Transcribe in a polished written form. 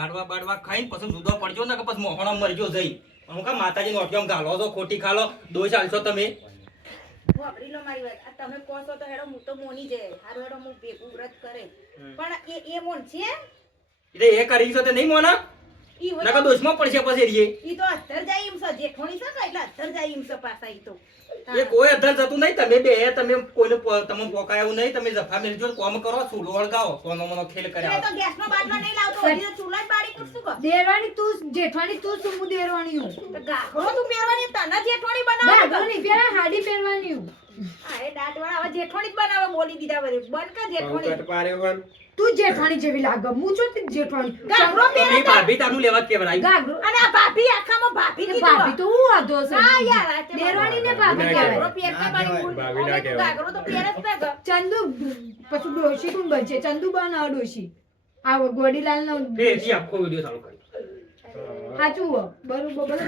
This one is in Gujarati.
લાડવા બાડવા ખાઈને પછી જુદો પડજો ને કે પછી મોહણો મરજો જઈ હું કા માતાજી નો ઓટિયમ ગાલો છો ખોટી ખાલો દોઈ ચાલશો તમે વાપરી લો મારી વાત. આ તમે કહો છો તો હેડો હું તો મોની જાય. હારું હેડો હું ભેગું વ્રત કરે. પણ એ મોન છે? એટલે એ કરી છો તે નહીં મોના ઈ હોય નકા દોષમાં પડશે પછી રીએ ઈ તો અધર જાય એમ છે. જેઠોણી છે ને એટલે અધર જાય એમ છે પાછા ઈ તો. એ કોઈ અધર જતું નહીં. તમે બે તમે કોઈને તમે પોકાય એવું નહીં. તમે જફા મેલજો કોમ કરો ચૂલો વળગાવો સોનો મોનો ખેલ એ કર્યા તો ગેસનો બાટલો નહીં લાવતો. હજી તો ચૂલા જ બાળી કુછ શું કર? દેરવાણી તું જેઠવાણી તું શું હું દેરવાણી હું તો ગાઘરો તું પહેરવાની તને જેઠોણી બનાવે. ગાગરો નહીં પેલા હાડી પહેરવાની હું આ એ દાંતવાળા હવે જેઠોણી જ બનાવે. બોલી દીધા વળી બન કે જેઠોણી. તું જેઠવાણી જેવી લાગે હું છો તે જેઠવાણી ગાઘરો પહેરે તમે ભાભી તારું લેવા કેવરાય ગાગરો અને આ ભાભી આખામાં ભાભી તે કીધું. ભાભી તો હું આધો છે ના યાર આ તે દેરવાણી ને ભાભી ગાઘરો કહેવાય પહેરતા મારી ભૂલ. હવે તું ગાઘરો તો પહેરે જ ને. ચંદુ પછી ડોશી કોણ બનશે ચંદુ બા ના ડોશી આ ગોડીલાલ નો ફેરથી આખો વિડિયો ચાલુ કરી સાચું બરોબર